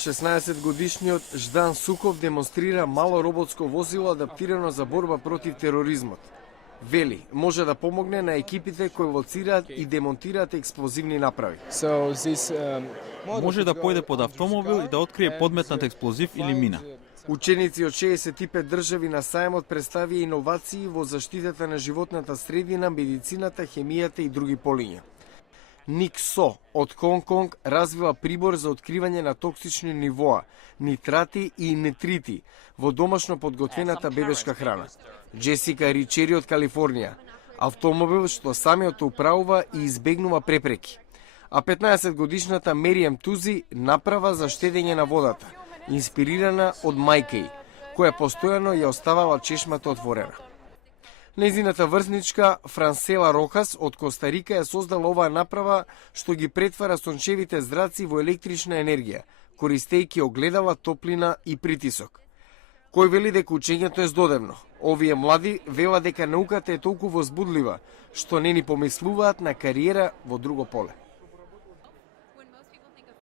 16-годишниот Ждан Суков демонстрира мало роботско возило адаптирано за борба против тероризмот. Вели, може да помогне на екипите кои лоцираат и демонтираат експлозивни направи. Може да појде под автомобил и да открие подметнат експлозив или мина. Ученици од 65 држави на сајмот представија иновации во заштитата на животната средина, медицината, хемијата и други полиња. Ник Со од Конг развива прибор за откривање на токсични нивоа, нитрати и нитрити во домашно подготвената бебешка храна. Джесика Ричери од Калифорнија, автомобил што самиот управува и избегнува препреки. А 15-годишната Мерием Тузи направа за штедење на водата, инспирирана од мајка ѝ, која постојано ја оставала чешмата отворена. Нејзината врсничка Франсела Рохас од Коста-Рика ја создала оваа направа што ги претвара сончевите зраци во електрична енергија, користејќи огледала, топлина и притисок. Кој вели дека учењето е здодевно? Овие млади велат дека науката е толку возбудлива што не ни помислуваат на кариера во друго поле.